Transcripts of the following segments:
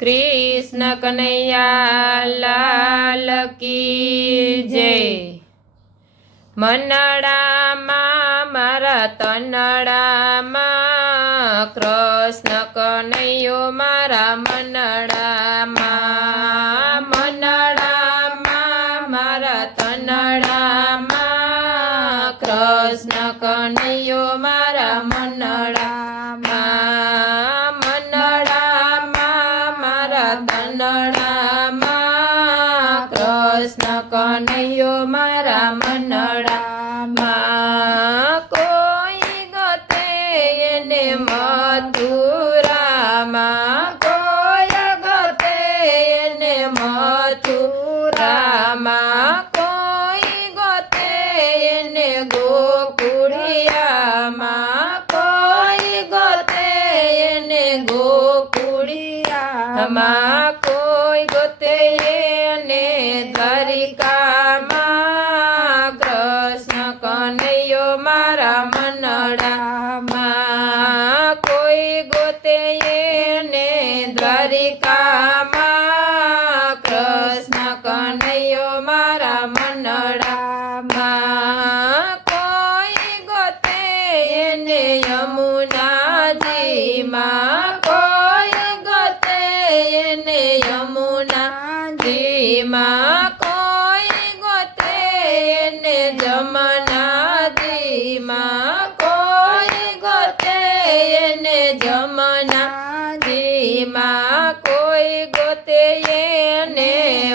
कृष्ण कन्हैया लाल की जय। मनडामां मारा तनडामां कृष्ण कन्हैयो मारा मनडामां। मनडामां मारा तनडामां कृष्ण कन्हैयो मारा मनडामां। मनडामां मारा तनडामां कृष्ण कन्हैयो मारा मनडामां। कोई गते એને મથુરામાં, કોઈ ગતે એને મથુરામાં, કોઈ ગતે એને ગોકુળિયામાં, કોઈ ગતે એને ગોકુળિયામાં, કોઈ ગતે એને દ્વારિકામાં કૃષ્ણ કનૈયો મારા મનડામાં, કોઈ ગોતે એને દ્વારિકામાં કૃષ્ણ કનૈયો મારા મનડામાં, કોઈ ગોતે એને યમુનાજીમાં, કોઈ ગોતે એને યમુનાજીમાં, કોઈ ગોતે એને જમનાજીમાં, કોઈ ગોતે એને જમનાજીમાં, કોઈ ગોતે એને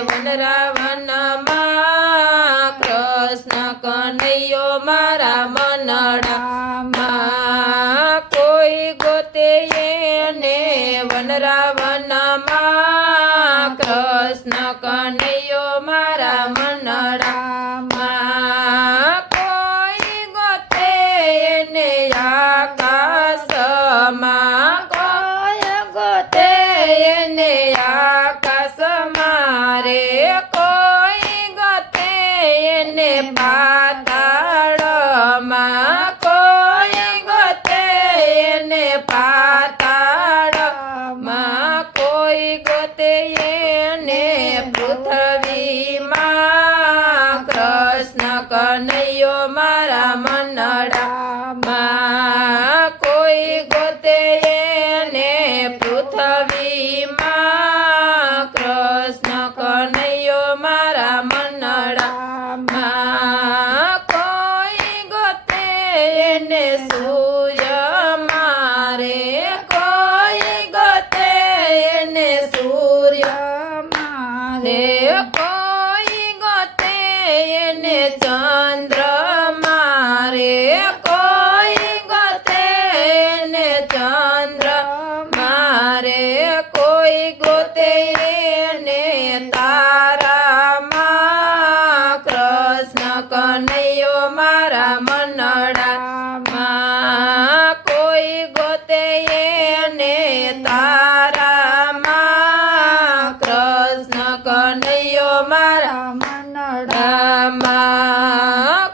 વનરાવનમાં કૃષ્ણ કનૈયો મારા મનડામાં, કોઈ ગોતે એને વનરાવનમાં કૃષ્ણ કનૈયો મારા મનડામાં, કોઈ ગોતે એને આકાશમાં, કોઈ ગોતે એને આકાશમાં રે, કોઈ ગોતે એને પાતાળમાં, કોઈ ગોતે એને પાતાળમાં, કોઈ ગોતે એને પૃથ્વીમાં કૃષ્ણ કનૈયો મારા મનડામાં, કોઈ ગોતે એને પૃથ્વીમાં કૃષ્ણ કનૈયો મારા મનડામાં, કોઈ ગોતે એને સૂર્યમાં રે, કોઈ ગોતે એને સૂર્યમાં રે, કોઈ ગોતે એને ચંદ્રમાં રે, કોઈ ગોતે એને ચંદ્રમાં રે, કોઈ ગોતે એને તારામાં કૃષ્ણ કનૈયો મારા મનડામાં, કોઈ ગોતે એને તારામાં કૃષ્ણ કનૈયો મારા મનડામાં,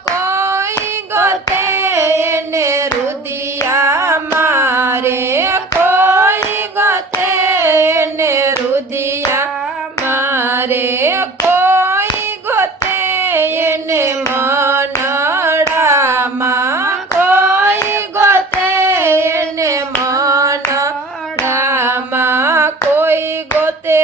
કોઈ ગોતે એને રુદિયામાં રે, કોઈ ગોતે એને રુદિયામાં રે, કોઈ ગોતે એને મનડામાં, કોઈ ગોતે એને મનડામાં, કોઈ ગોતે